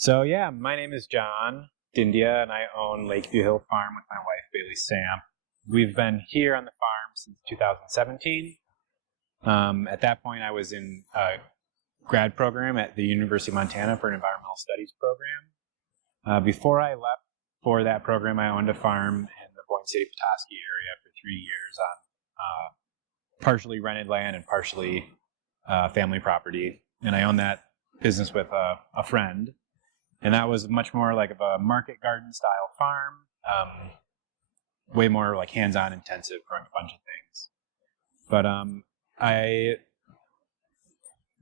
So yeah, my name is John Dindia, and I own Lakeview Hill Farm with my wife Bailey Sam. We've been here on the farm since 2017. At that point, I was in a grad program at the University of Montana for an environmental studies program. Before I left for that program, I owned a farm in the Boyne City, Petoskey area for 3 years on partially rented land and partially family property. And I owned that business with a friend. And that was much more like of a market garden style farm, way more like hands-on intensive, growing a bunch of things. But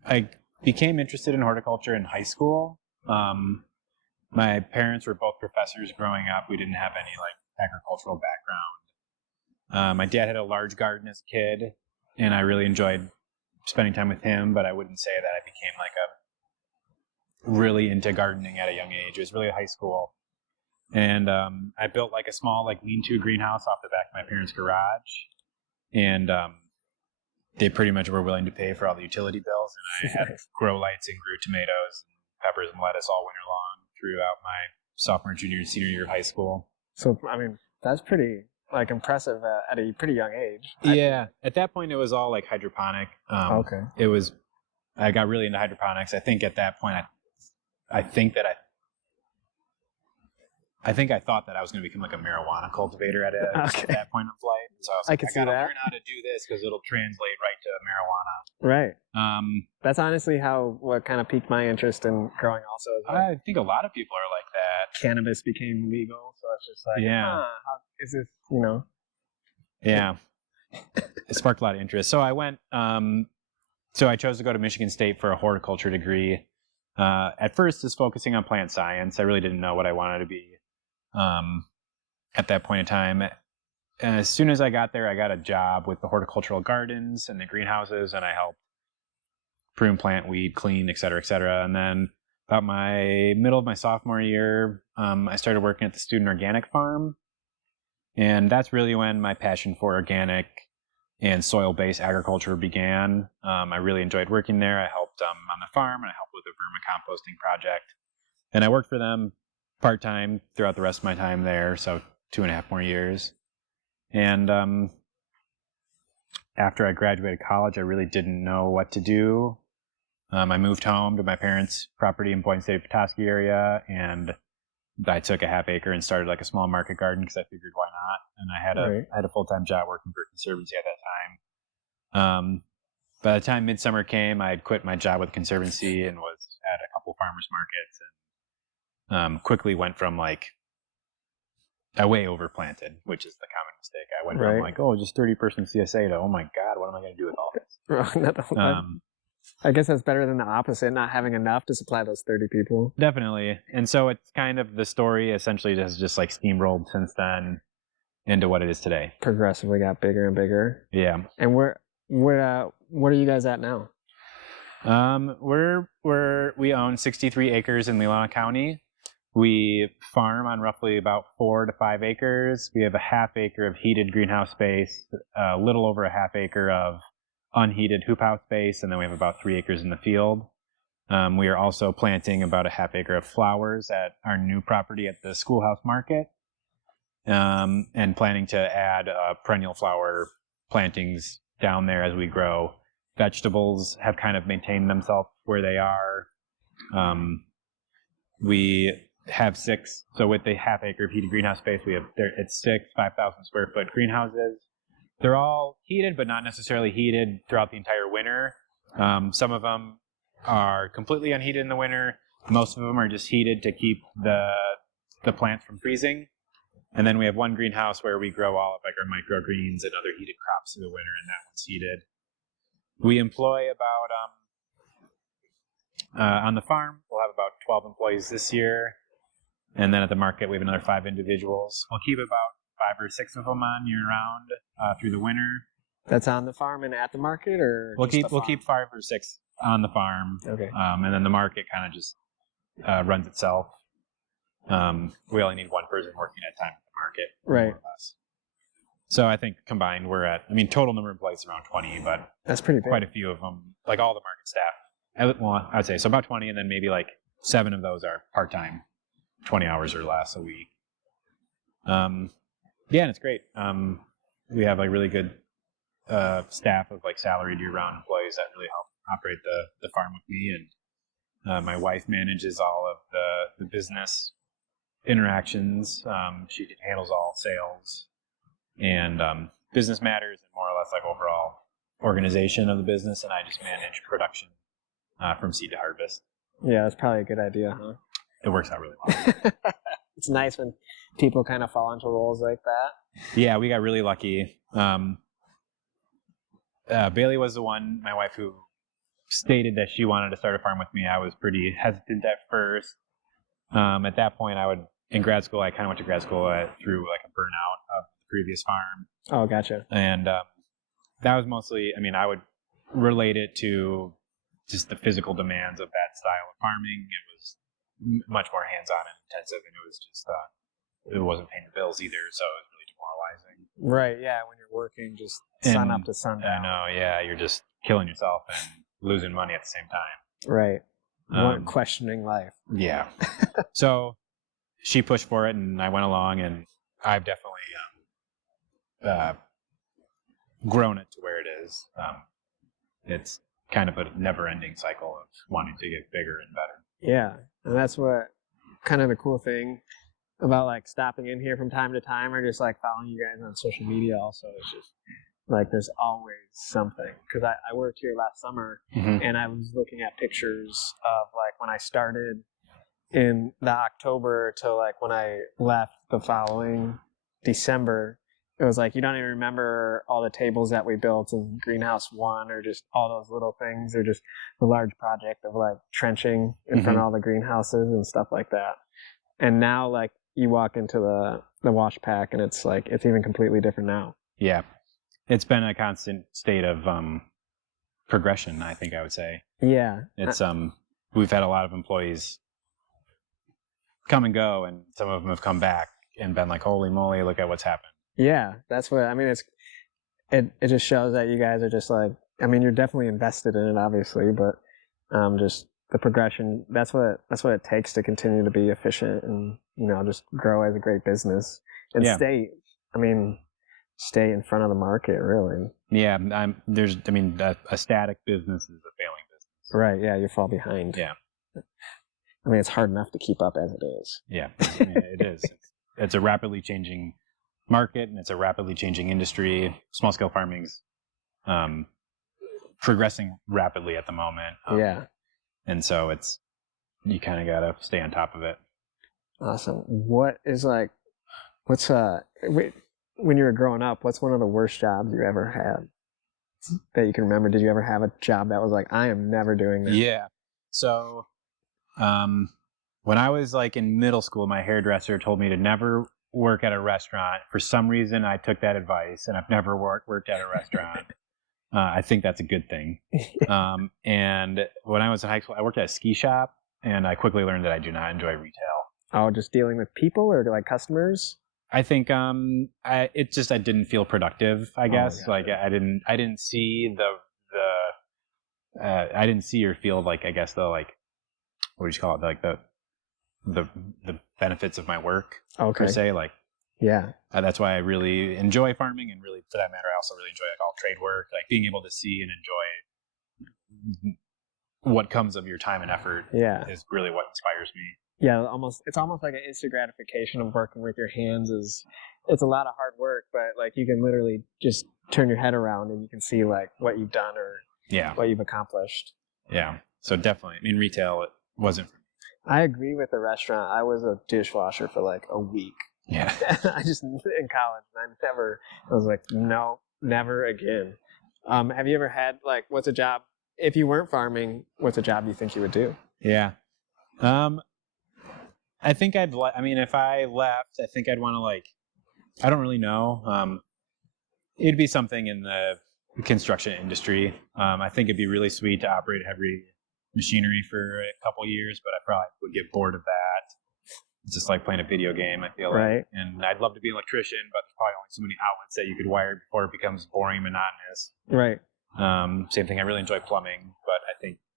I became interested in horticulture in high school. My parents were both professors growing up. We didn't have any like agricultural background. My dad had a large garden as a kid, and I really enjoyed spending time with him, but I wouldn't say that I became like really into gardening at a young age. It was really high school. And I built like a small like lean-to greenhouse off the back of my parents' garage. And they pretty much were willing to pay for all the utility bills. And I had grow lights and grew tomatoes and peppers and lettuce all winter long throughout my sophomore, junior, and senior year of high school. So, I mean, that's pretty like impressive at a pretty young age. Yeah. At that point, it was all like hydroponic. Okay. I got really into hydroponics. I think at that point, I thought that I was going to become like a marijuana cultivator at that point of life. So I was like, I got to learn how to do this because it'll translate right to marijuana. Right. That's honestly what kind of piqued my interest in growing also. I think a lot of people are like that. Cannabis became legal, so it's just like, how is this, Yeah. It sparked a lot of interest. So I went, so I chose to go to Michigan State for a horticulture degree. At first, just focusing on plant science. I really didn't know what I wanted to be at that point in time. And as soon as I got there, I got a job with the horticultural gardens and the greenhouses, and I helped prune, plant, weed, clean, et cetera, et cetera. And then about my middle of my sophomore year, I started working at the student organic farm. And that's really when my passion for organic and soil-based agriculture began. I really enjoyed working there. I helped on the farm, and I helped with a vermicomposting project. And I worked for them part-time throughout the rest of my time there, so 2.5 more years. And after I graduated college, I really didn't know what to do. I moved home to my parents' property in Boyne City, Petoskey area, and I took a half acre and started like a small market garden because I figured why not. And I had a full-time job working for a conservancy at that time. By the time midsummer came, I had quit my job with Conservancy and was at a couple farmers markets, and quickly went from like I way overplanted, which is the common mistake. I went from like, just 30-person CSA to, oh my God, what am I going to do with all this? I guess that's better than the opposite, not having enough to supply those 30 people. Definitely. And so it's kind of the story essentially has just like steamrolled since then into what it is today. Progressively got bigger and bigger. Yeah. And what are you guys at now? We own 63 acres in Leelanau County. We farm on roughly about 4 to 5 acres. We have a half acre of heated greenhouse space, a little over a half acre of unheated hoop house space, and then we have about 3 acres in the field. We are also planting about a half acre of flowers at our new property at the schoolhouse market, and planning to add perennial flower plantings down there as we grow. Vegetables have kind of maintained themselves where they are. We have 6, so with the half acre of heated greenhouse space, it's 6 5,000 square foot greenhouses. They're all heated, but not necessarily heated throughout the entire winter. Some of them are completely unheated in the winter. Most of them are just heated to keep the plants from freezing. And then we have one greenhouse where we grow all of like our microgreens and other heated crops through the winter, and that one's heated. We employ about, on the farm, we'll have about 12 employees this year. And then at the market, we have another 5 individuals. We'll keep about 5 or 6 of them on year-round through the winter. That's on the farm and at the market, or we'll keep 5 or 6 on the farm. Okay. And then the market kind of just runs itself. We only need one person working at a time at the market, right? More or less. So I think combined, we're at. I mean, total number of employees around 20, but that's pretty big. Quite a few of them, like all the market staff. Well, I would say so about 20, and then maybe like 7 of those are part-time, 20 hours or less a week. And it's great. We have like really good staff of like salaried year-round employees that really help operate the farm with me, and my wife manages all of the business interactions. She handles all sales and business matters and more or less like overall organization of the business, and I just manage production from seed to harvest. Yeah, that's probably a good idea, huh? It works out really well. It's nice when people kind of fall into roles like that. Yeah, we got really lucky. Bailey was the one, my wife, who stated that she wanted to start a farm with me. I was pretty hesitant at first. At that point, in grad school, I kind of went to grad school through like a burnout of the previous farm. Oh, gotcha. And that was mostly, I would relate it to just the physical demands of that style of farming. It was much more hands-on and intensive, and it was just, it wasn't paying the bills either, so it was really demoralizing. Right, yeah, when you're working just sun up to sundown. I know, yeah, you're just killing yourself and losing money at the same time. Right. Questioning life. Yeah. So she pushed for it, and I went along, and I've definitely grown it to where it is. It's kind of a never-ending cycle of wanting to get bigger and better. Yeah, and that's what kind of the cool thing about like stopping in here from time to time, or just like following you guys on social media. Also, it's just like there's always something. Because I worked here last summer, and I was looking at pictures of like when I started in the October to like when I left the following December. It was like you don't even remember all the tables that we built in Greenhouse 1, or just all those little things, or just the large project of like trenching in front of all the greenhouses and stuff like that. And now like you walk into the wash pack, and it's like it's even completely different now. Yeah, it's been a constant state of progression, I think I would say. Yeah, it's we've had a lot of employees come and go, and some of them have come back and been like, holy moly, look at what's happened. Yeah, that's what I mean. It just shows that you guys are just like, you're definitely invested in it, obviously, but just the progression. That's what it takes to continue to be efficient and just grow as a great business and stay in front of the market, really. Yeah, a static business is a failing business. Right. Yeah, you fall behind. Yeah. It's hard enough to keep up as it is. Yeah, it is. It's a rapidly changing market, and it's a rapidly changing industry. Small scale farming's progressing rapidly at the moment. And so you kind of gotta stay on top of it. Awesome. When you were growing up, what's one of the worst jobs you ever had that you can remember? Did you ever have a job that was like, I am never doing this? Yeah. So when I was like in middle school, my hairdresser told me to never work at a restaurant. For some reason, I took that advice, and I've never worked at a restaurant. I think that's a good thing. And when I was in high school, I worked at a ski shop, and I quickly learned that I do not enjoy retail. Oh, just dealing with people or like customers? I think I didn't feel productive, I guess. Oh, yeah. Like I didn't see I didn't see or feel like, I guess, the like, what do you call it? Like the benefits of my work, per se. Like, yeah, that's why I really enjoy farming, and really, for that matter, I also really enjoy like all trade work, like being able to see and enjoy what comes of your time and effort. Is really what inspires me. Yeah, it's almost like an instant gratification of working with your hands. It's a lot of hard work, but like you can literally just turn your head around and you can see like what you've done or what you've accomplished. Yeah, so definitely, retail, it wasn't for me. I agree with the restaurant. I was a dishwasher for like a week. Yeah. I just, in college, I was like, no, never again. Have you ever had, like, what's a job, if you weren't farming, what's a job you think you would do? Yeah. I think if I left, I think I'd want to, like, I don't really know. It'd be something in the construction industry. I think it'd be really sweet to operate heavy machinery for a couple years, but I probably would get bored of that. It's just like playing a video game, I feel like. And I'd love to be an electrician, but there's probably only so many outlets that you could wire before it becomes boring and monotonous. Right. Same thing. I really enjoy plumbing, but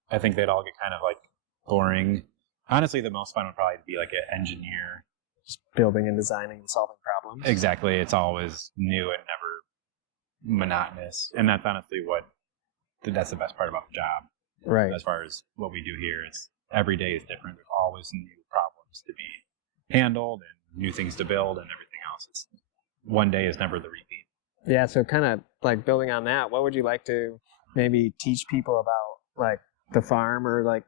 I think they'd all get kind of like boring. honestly, the most fun would probably be like an engineer. Just building and designing and solving problems. Exactly. It's always new and never monotonous. And that's honestly that's the best part about the job. Right. As far as what we do here, it's every day is different. There's always new problems to be handled and new things to build and everything else. One day is never the repeat. Yeah. So kind of like building on that, what would you like to maybe teach people about like the farm or like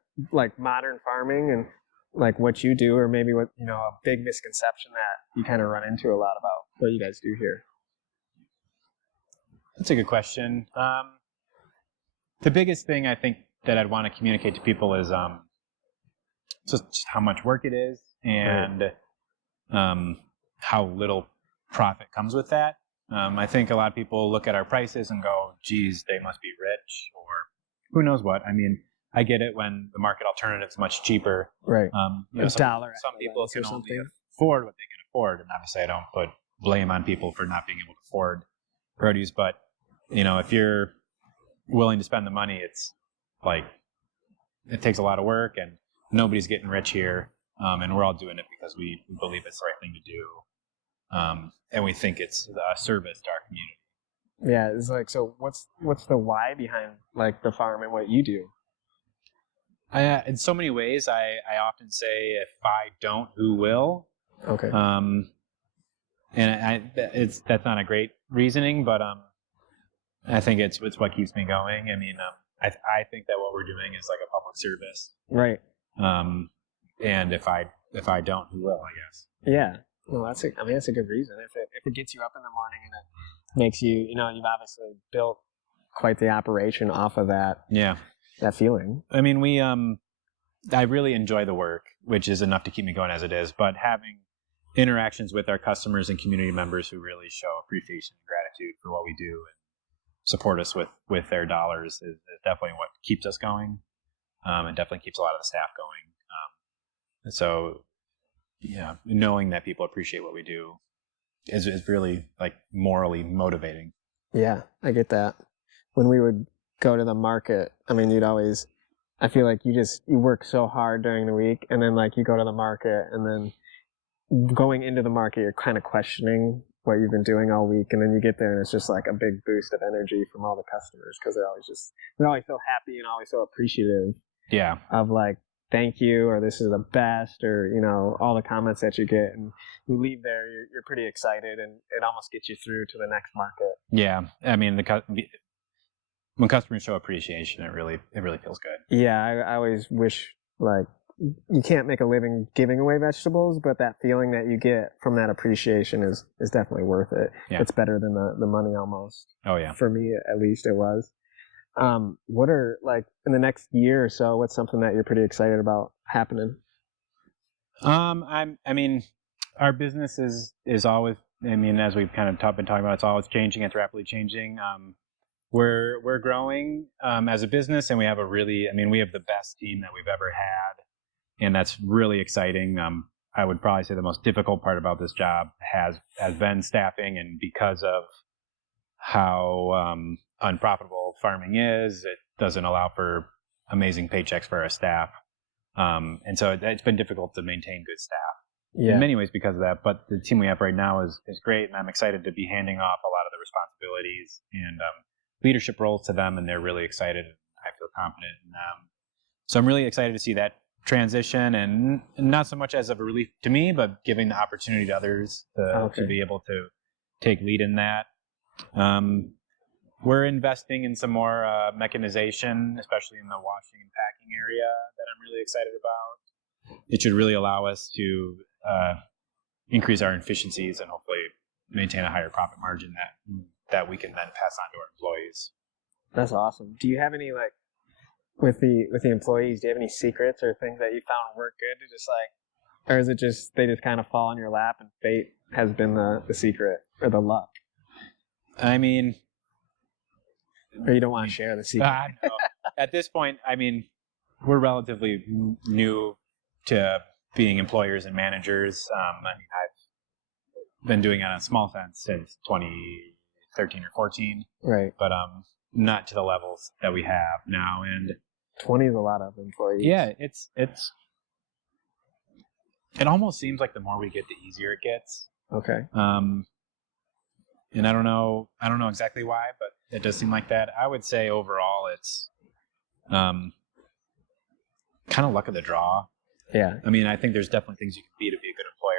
modern farming and like what you do, or maybe what, a big misconception that you kind of run into a lot about what you guys do here? That's a good question. The biggest thing I think that I'd want to communicate to people is just how much work it is and how little profit comes with that. I think a lot of people look at our prices and go, geez, they must be rich, or who knows what. I mean, I get it when the market alternative is much cheaper. Right. Some people can only afford what they can afford. And obviously I don't put blame on people for not being able to afford produce. But, if you're willing to spend the money, it's like, it takes a lot of work and nobody's getting rich here. And we're all doing it because we believe it's the right thing to do. And we think it's a service to our community. Yeah, it's like, so what's the why behind like the farm and what you do? In so many ways, I often say, if I don't, who will? Okay. And that's not a great reasoning, but I think it's what keeps me going. I mean, I think that what we're doing is like a public service. Right. And if I don't, who will? I guess. Yeah. Well, that's a good reason. If it gets you up in the morning and it makes you, you've obviously built quite the operation off of that. Yeah. That feeling. I mean, I really enjoy the work, which is enough to keep me going as it is. But having interactions with our customers and community members who really show appreciation and gratitude for what we do and support us with their dollars is definitely what keeps us going, and definitely keeps a lot of the staff going. So, yeah, knowing that people appreciate what we do is really like morally motivating. Yeah, I get that. When we would go to the market, I mean, I feel like you work so hard during the week, and then like you go to the market, and then going into the market, you're kind of questioning what you've been doing all week, and then you get there and it's just like a big boost of energy from all the customers because they're always so happy and always so appreciative. Yeah. Of like, thank you, or this is the best, or all the comments that you get, and you leave there, you're pretty excited, and it almost gets you through to the next market. Yeah, I mean, when customers show appreciation, it really feels good. Yeah, I always wish, like, you can't make a living giving away vegetables, but that feeling that you get from that appreciation is definitely worth it. Yeah. It's better than the money almost. Oh yeah. For me, at least, it was. What are, like, in the next year or so, what's something that you're pretty excited about happening? I mean, our business is always, I mean, as we've kind of been talking about, it's always changing. It's rapidly changing. We're growing as a business, and we have we have the best team that we've ever had, and that's really exciting. I would probably say the most difficult part about this job has been staffing, and because of how unprofitable farming is, it doesn't allow for amazing paychecks for our staff, and so it's been difficult to maintain good staff. Yeah. In many ways because of that, but the team we have right now is great, and I'm excited to be handing off a lot of the responsibilities and leadership roles to them, and they're really excited. I feel confident in them. So I'm really excited to see that transition, and not so much as of a relief to me, but giving the opportunity to others to be able to take lead in that. We're investing in some more mechanization, especially in the washing and packing area, that I'm really excited about. It should really allow us to increase our efficiencies and hopefully maintain a higher profit margin that we can then pass on to our employees. That's awesome. Do you have any, like, with the employees, do you have any secrets or things that you found work good to just like, or is it just they just kind of fall in your lap and fate has been the secret or the luck? I mean, or you don't want to share the secret? No. At this point, I mean, we're relatively new to being employers and managers. I mean, I've been doing it in a small sense since 2013 or 14. Right. But not to the levels that we have now. And 20 is a lot of employees. Yeah, it's it almost seems like the more we get, the easier it gets. Okay. And I don't know exactly why, but it does seem like that. I would say overall, it's kind of luck of the draw. Yeah. I mean, I think there's definitely things you can be to be a good employer.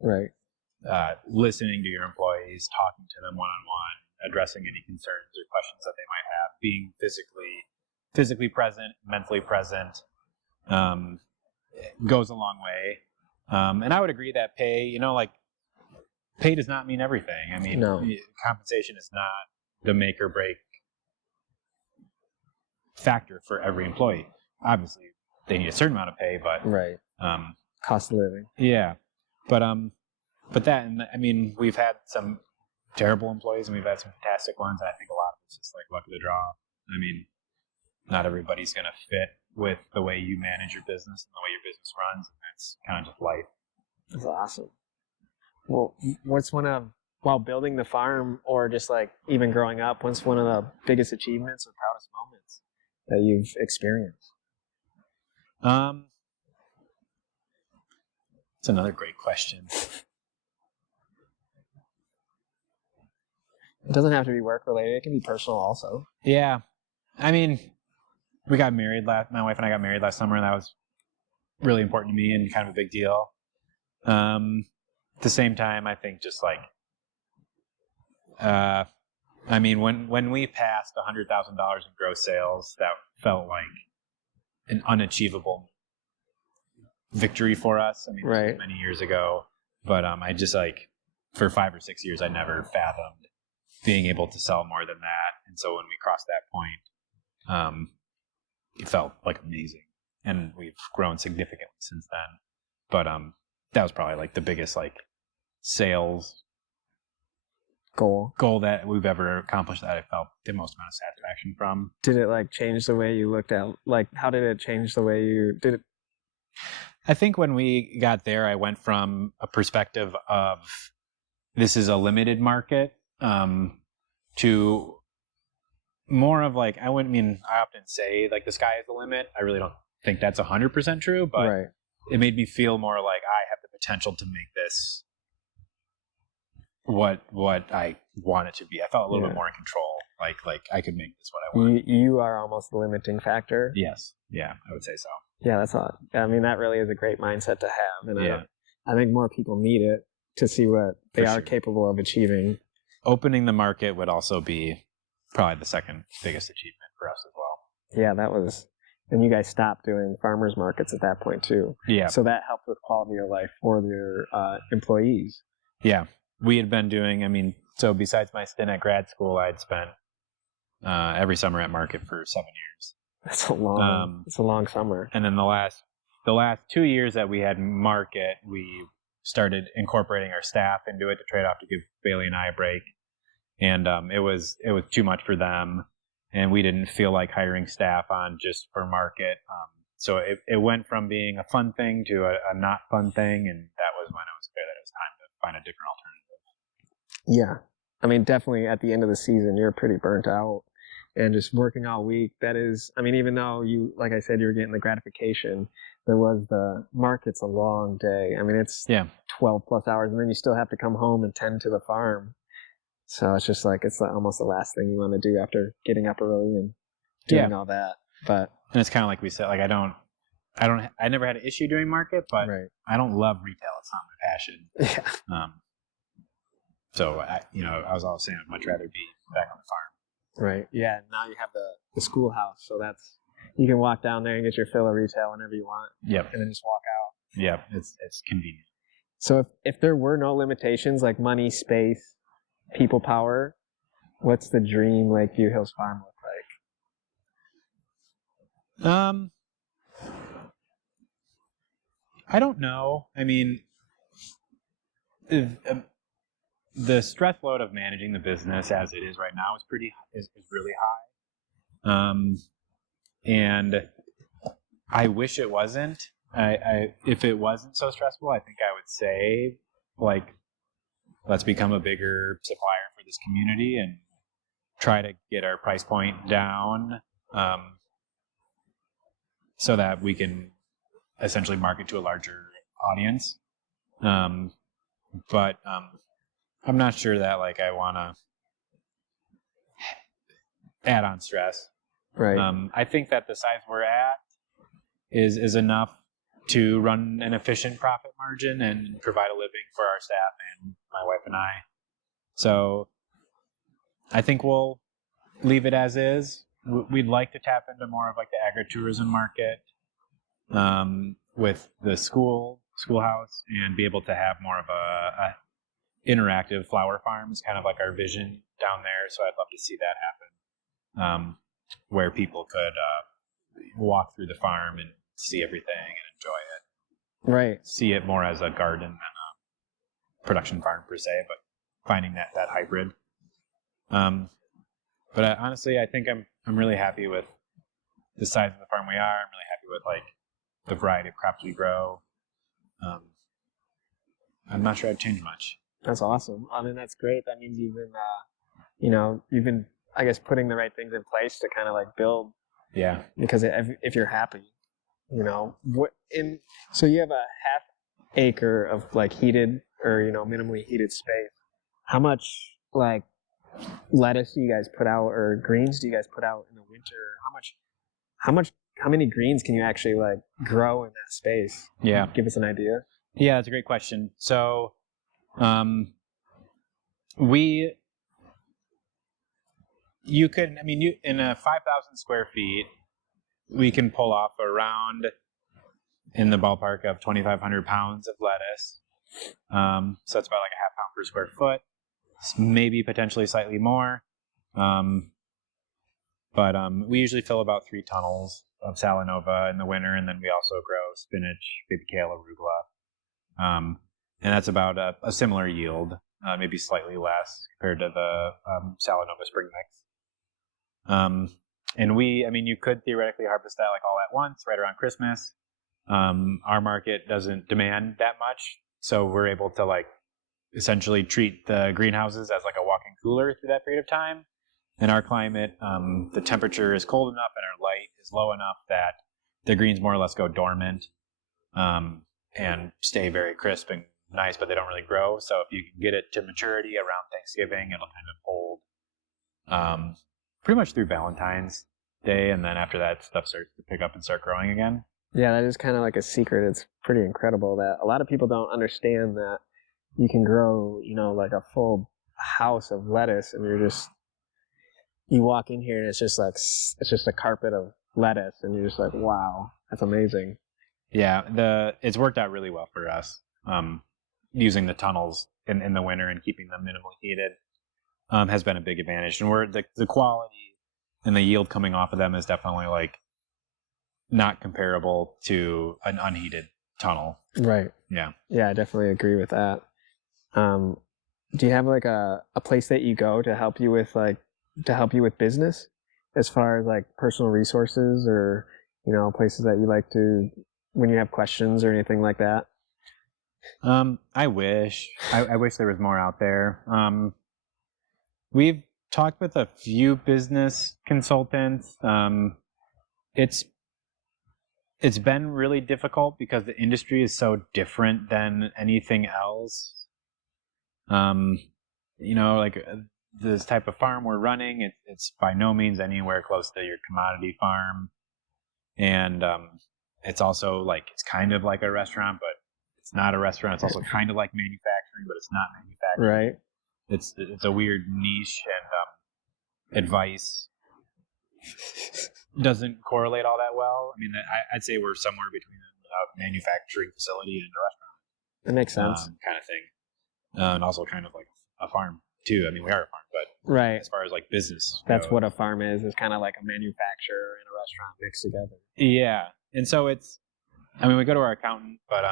Right. Listening to your employees, talking to them one-on-one, addressing any concerns or questions that they might have, being physically present, mentally present, goes a long way. And I would agree that pay does not mean everything. I mean, No. compensation is not the make or break factor for every employee. Obviously, they need a certain amount of pay, but Right. Cost of living. yeah. But that, and I mean, we've had some terrible employees and we've had some fantastic ones. I think a lot of it's just like luck of the draw. I mean, not everybody's going to fit with the way you manage your business and the way your business runs. And that's kind of just life. That's awesome. Well, what's while building the farm or just like even growing up, what's one of the biggest achievements or proudest moments that you've experienced? It's another great question. It doesn't have to be work related. It can be personal also. Yeah. I mean, we got married my wife and I got married last summer, and that was really important to me and kind of a big deal. At the same time, I think just like, I mean, when we passed $100,000 in gross sales, that felt like an unachievable victory for us. I mean, Right. many years ago, but I just like for 5 or 6 years, I never fathomed being able to sell more than that. And so when we crossed that point, it felt like amazing, and we've grown significantly since then. But that was probably like the biggest like sales Goal that we've ever accomplished that I felt the most amount of satisfaction from. Did it like change the way you looked at, like, how did it change the way you did it? I think when we got there, I went from a perspective of this is a limited market to more of like, I often say like the sky is the limit. I really don't think that's 100% true, but Right. it made me feel more like I have the potential to make this what I want it to be. I felt a little bit more in control. Like I could make this what I want. You are almost the limiting factor. Yes. Yeah, I would say so. Yeah, that's odd. I mean, that really is a great mindset to have, and Yeah. I think more people need it to see what they For are sure. capable of achieving. Opening the market would also be probably the second biggest achievement for us as well. Yeah, that was. And you guys stopped doing farmers markets at that point too. Yeah. So that helped with quality of life for your employees. Yeah. We had been doing, so besides my stint at grad school, I'd spent every summer at market for 7 years. That's a long summer. And then the last 2 years that we had market, we started incorporating our staff into it to trade off to give Bailey and I a break. And it was too much for them, and we didn't feel like hiring staff on just for market. So it went from being a fun thing to a not fun thing, and that was when it was clear that it was time to find a different alternative. Yeah. I mean, definitely at the end of the season, you're pretty burnt out. And just working all week, that is, I mean, even though you, like I said, you were getting the gratification, there was the market's a long day. I mean, it's 12 plus hours, and then you still have to come home and tend to the farm. So it's just like, it's almost the last thing you want to do after getting up early and doing all that. But and it's kind of like we said, like I never had an issue doing market, but right. I don't love retail. It's not my passion. Yeah. So I was always saying I'd much rather be back on the farm. Right. Yeah. Now you have the schoolhouse, so you can walk down there and get your fill of retail whenever you want. Yep. And then just walk out. Yep. It's convenient. So if there were no limitations like money, space, people power, what's the dream Lakeview Hills Farm look like? I don't know. I mean, the stress load of managing the business as it is right now is really high. And I wish it wasn't. If it wasn't so stressful, I think I would say, like, let's become a bigger supplier for this community and try to get our price point down, so that we can essentially market to a larger audience. But I'm not sure that like I want to add on stress. Right. I think that the size we're at is enough to run an efficient profit margin and provide a living for our staff and my wife and I. So I think we'll leave it as is. We'd like to tap into more of like the agritourism market with the schoolhouse, and be able to have more of a interactive flower farms, kind of like our vision down there. So I'd love to see that happen, where people could walk through the farm and see everything and enjoy it. Right. See it more as a garden than a production farm per se, but finding that hybrid. But honestly, I think I'm really happy with the size of the farm we are. I'm really happy with like the variety of crops we grow. I'm not sure I'd change much. That's awesome. I mean, that's great. That means you've been, I guess, putting the right things in place to kind of like build. Yeah. Because if you're happy, so you have a half acre of like heated or minimally heated space. How much like lettuce do you guys put out, or greens do you guys put out in the winter? How many greens can you actually like grow in that space? Yeah. Give us an idea. Yeah, that's a great question. So, in a 5,000 square feet, we can pull off around in the ballpark of 2,500 pounds of lettuce. So it's about like a half pound per square foot, maybe potentially slightly more. But we usually fill about 3 tunnels of Salanova in the winter, and then we also grow spinach, baby kale, arugula. And that's about a similar yield, maybe slightly less compared to the Salanova spring mix. And you could theoretically harvest that like all at once, right around Christmas. Our market doesn't demand that much, so we're able to like essentially treat the greenhouses as like a walk-in cooler through that period of time. In our climate, the temperature is cold enough and our light is low enough that the greens more or less go dormant and stay very crisp and nice, but they don't really grow. So if you can get it to maturity around Thanksgiving, it'll kind of hold pretty much through Valentine's Day, and then after that, stuff starts to pick up and start growing again. Yeah, that is kind of like a secret. It's pretty incredible that a lot of people don't understand that you can grow, like a full house of lettuce, and you walk in here and it's just a carpet of lettuce, and you're just like, wow, that's amazing. Yeah, it's worked out really well for us. Using the tunnels in the winter and keeping them minimally heated has been a big advantage, and the quality and the yield coming off of them is definitely like not comparable to an unheated tunnel. Right. Yeah. Yeah, I definitely agree with that. Do you have like a place that you go to help you with business, as far as like personal resources, or places that you like to when you have questions or anything like that? I wish there was more out there. We've talked with a few business consultants. It's been really difficult because the industry is so different than anything else. Like this type of farm we're running, it's by no means anywhere close to your commodity farm. And it's also like, it's kind of like a restaurant, but it's not a restaurant. It's also kind of like manufacturing, but it's not manufacturing. Right. It's a weird niche, and advice doesn't correlate all that well. I mean, I'd say we're somewhere between a manufacturing facility and a restaurant. That makes sense. Kind of thing. And also kind of like a farm too. I mean, we are a farm, but right. As far as like business, that's what a farm is kind of like a manufacturer and a restaurant mixed together. Yeah. And so we go to our accountant, but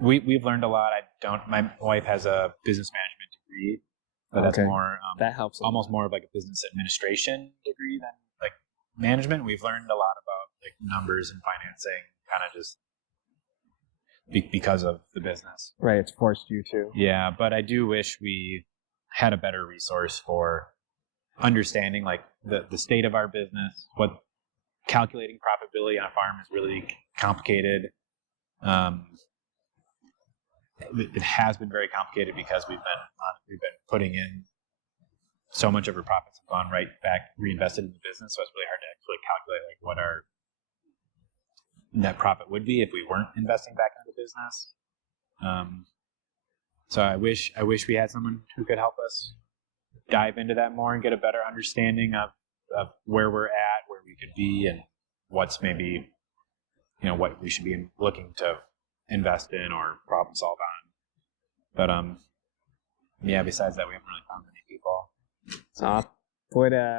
we've learned a lot. My wife has a business management degree, but that's more, that helps almost more of like a business administration degree than like management. We've learned a lot about like numbers and financing, kind of just because of the business. Right. It's forced you to. Yeah. But I do wish we had a better resource for understanding like the state of our business, what calculating profitability on a farm is really complicated. It has been very complicated because we've been putting in so much of our profits have gone right back reinvested in the business, so it's really hard to actually calculate like what our net profit would be if we weren't investing back into the business. So I wish we had someone who could help us dive into that more and get a better understanding of where we're at, where we could be, and what's maybe, what we should be looking to invest in or problem solve on. But yeah, besides that, we haven't really found many people. So,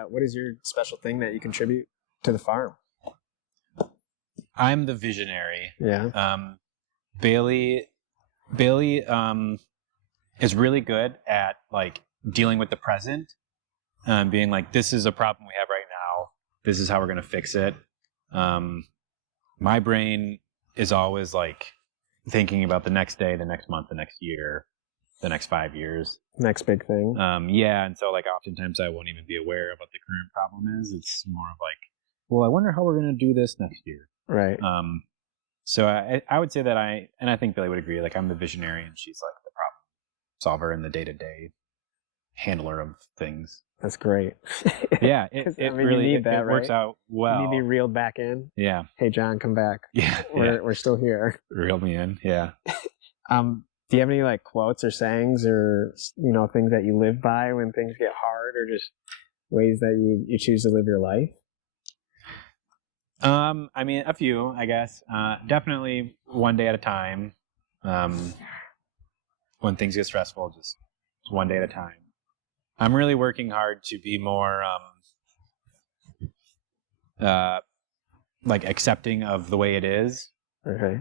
what is your special thing that you contribute to the farm? I'm the visionary. Yeah. Bailey is really good at like dealing with the present, being like, this is a problem we have right now. This is how we're going to fix it. My brain is always like thinking about the next day, the next month, the next year, the next 5 years. Next big thing. Yeah. And so like oftentimes I won't even be aware of what the current problem is. It's more of like, well, I wonder how we're going to do this next year. Right. So I would say that I think Billy would agree, like I'm the visionary and she's like the problem solver and the day-to-day handler of things. That's great. Yeah, it really works out well. You need to be reeled back in. Yeah. Hey, John, come back. Yeah. We're still here. Reel me in. Yeah. Do you have any like quotes or sayings or things that you live by when things get hard, or just ways that you choose to live your life? I mean, a few, I guess. Definitely one day at a time. When things get stressful, just one day at a time. I'm really working hard to be more like accepting of the way it is. Okay.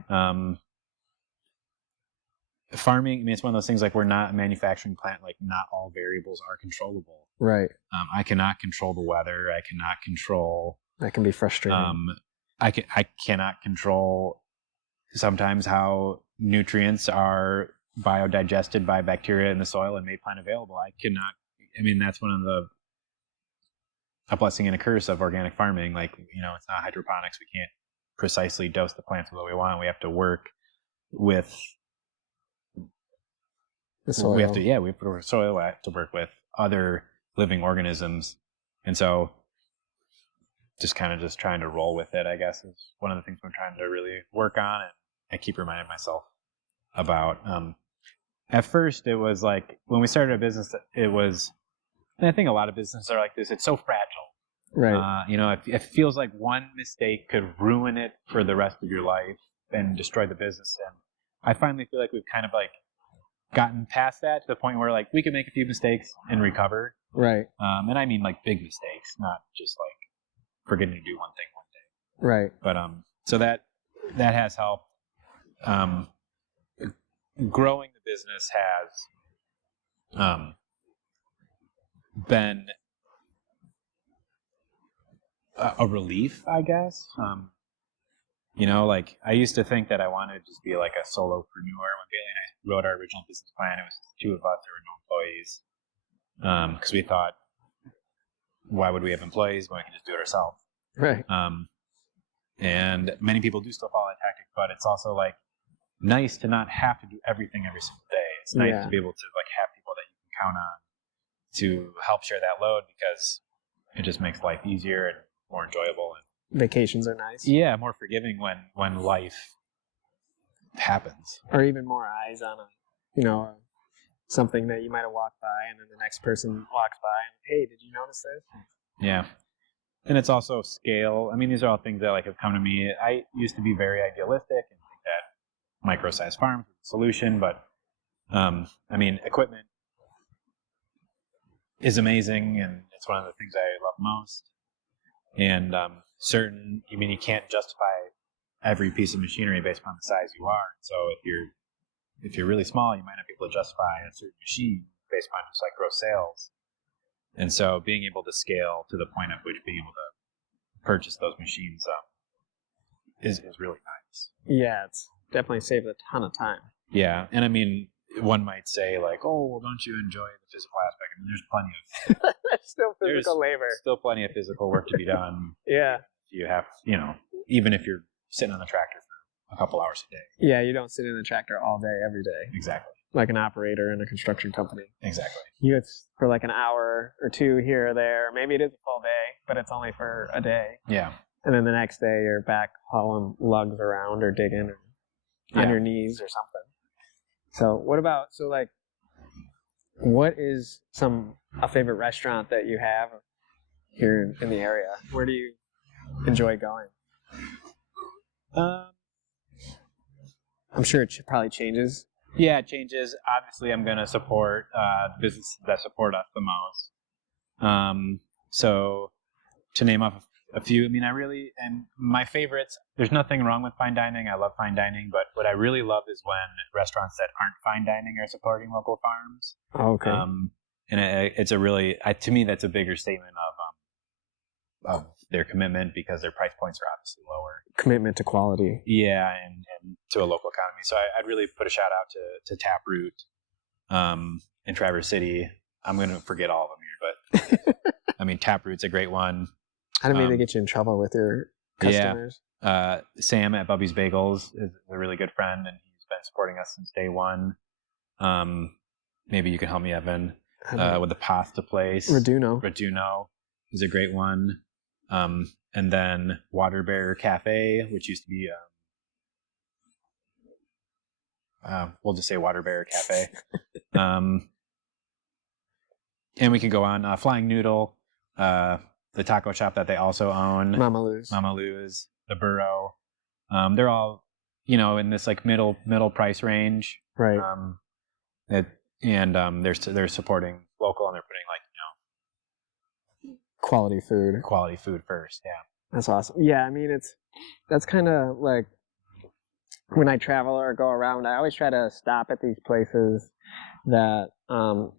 Farming, I mean, it's one of those things like we're not a manufacturing plant, like not all variables are controllable. Right. I cannot control the weather. I cannot control. That can be frustrating. I cannot control sometimes how nutrients are biodigested by bacteria in the soil and made plant available. I mean, that's one of a blessing and a curse of organic farming. Like, it's not hydroponics. We can't precisely dose the plants the way we want. We have to work with the soil. We have to work with other living organisms. And so just trying to roll with it, I guess, is one of the things I'm trying to really work on. And I keep reminding myself about, at first it was like, when we started a business, it was, and I think a lot of businesses are like this, it's so fragile. Right. It feels like one mistake could ruin it for the rest of your life and destroy the business. And I finally feel like we've kind of like gotten past that to the point where like we can make a few mistakes and recover. Right. And I mean like big mistakes, not just like forgetting to do one thing one day. Right. But so that has helped. Growing the business has been a relief, I guess. Like I used to think that I wanted to just be like a solopreneur. When Bailey and I wrote our original business plan, it was two of us. There were no employees because we thought, why would we have employees when we can just do it ourselves? Right. And many people do still follow that tactic, but it's also like nice to not have to do everything every single day. It's nice to be able to like have people that you can count on to help share that load, because it just makes life easier and more enjoyable. And vacations are nice. Yeah, more forgiving when life happens. Or even more eyes on something that you might have walked by, and then the next person walks by and, hey, did you notice this? Yeah. And it's also scale. I mean, these are all things that like have come to me. I used to be very idealistic and think that micro-sized farms was the solution, but I mean, equipment is amazing, and it's one of the things I love most. And you can't justify every piece of machinery based upon the size you are. So if you're really small, you might not be able to justify a certain machine based upon just like gross sales. And so being able to scale to the point at which being able to purchase those machines is really nice. Yeah, it's definitely saved a ton of time. Yeah, and I mean, one might say like, oh, well, don't you enjoy the physical aspect? I mean, there's plenty of still physical labor. Still plenty of physical work to be done. Yeah. You have, even if you're sitting on the tractor for a couple hours a day. Yeah, you don't sit in the tractor all day, every day, Exactly. like an operator in a construction company. Exactly. It's for like an hour or two here or there. Maybe it is a full day, but it's only for a day. Yeah. And then the next day you're back hauling lugs around or digging or on your knees or something. So what is a favorite restaurant that you have here in the area? Where do you enjoy going? I'm sure it probably changes. Yeah, it changes. Obviously, I'm going to support the businesses that support us the most. So to name off a few, I mean, and my favorites, there's nothing wrong with fine dining. I love fine dining, but what I really love is when restaurants that aren't fine dining are supporting local farms. Oh, okay. And it's a really, to me, that's a bigger statement of their commitment, because their price points are obviously lower. Commitment to quality. Yeah, and to a local economy. So I'd really put a shout out to Taproot in Traverse City. I'm going to forget all of them here, but I mean, Taproot's a great one. I don't mean to get you in trouble with your customers. Yeah. Sam at Bubby's Bagels is a really good friend, and he's been supporting us since day one. Maybe you can help me, Evan, with the pasta place. Raduno is a great one. And then Water Bear Cafe, which used to be, we'll just say Water Bear Cafe. And we could go on Flying Noodle, the taco shop that they also own. Mama Lou's, the Burro. They're all, in this like middle price range. Right. They're supporting local, and they're putting quality food first. Yeah. That's awesome. Yeah, I mean, that's kind of like when I travel or go around, I always try to stop at these places that I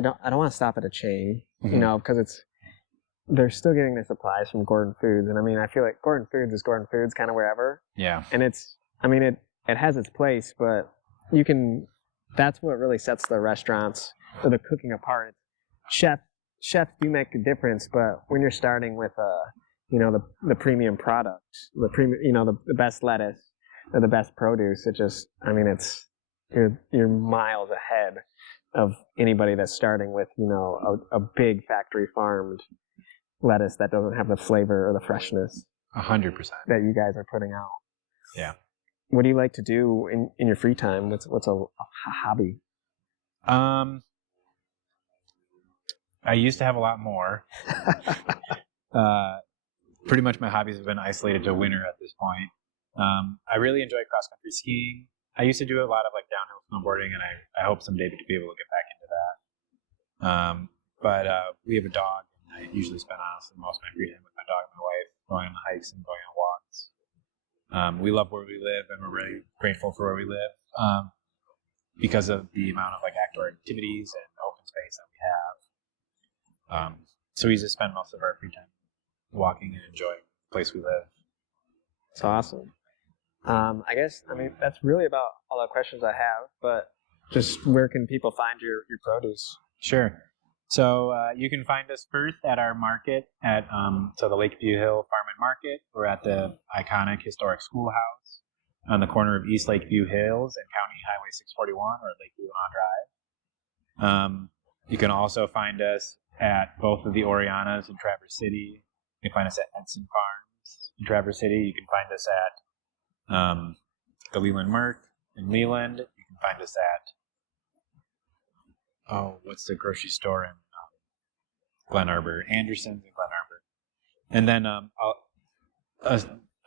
don't want to stop at a chain, because they're still getting their supplies from Gordon Foods, and I mean, I feel like Gordon Foods is Gordon Foods kind of wherever. Yeah. And it has its place, but that's what really sets the restaurants or the cooking apart. Chefs do make a difference, but when you're starting with the premium product, the best lettuce or the best produce, you're miles ahead of anybody that's starting with a big factory farmed lettuce that doesn't have the flavor or the freshness 100% that you guys are putting out. Yeah. What do you like to do in your free time? What's a hobby? I used to have a lot more. Pretty much my hobbies have been isolated to winter at this point. I really enjoy cross-country skiing. I used to do a lot of like downhill snowboarding, and I hope someday to be able to get back into that. But we have a dog, and I usually spend honestly most of my free time with my dog and my wife, going on hikes and going on walks. We love where we live, and we're really grateful for where we live because of the amount of like outdoor activities and open space that we have. So we just spend most of our free time walking and enjoying the place we live. It's awesome. That's really about all the questions I have, but just where can people find your produce? Sure. So you can find us first at our market at the Lakeview Hill Farm and Market. We're at the iconic historic schoolhouse on the corner of East Lakeview Hills and County Highway 641, or Lakeview Drive. You can also find us at both of the Orianas in Traverse City. You can find us at Edson Farms in Traverse City. You can find us at the Leland Merc in Leland. You can find us at, what's the grocery store in Glen Arbor? Anderson's in Glen Arbor. And then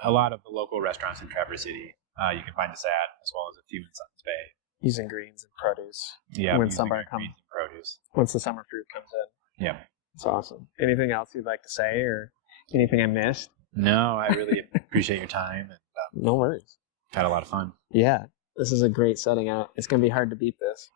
a lot of the local restaurants in Traverse City you can find us at, as well as a few in Suttons Bay. Using greens and produce. Yeah, when summer comes. Greens and produce. Once the summer fruit comes in. Yeah. It's awesome. Anything else you'd like to say, or anything I missed? No, I really appreciate your time. And, no worries. Had a lot of fun. Yeah, this is a great setting out. It's going to be hard to beat this.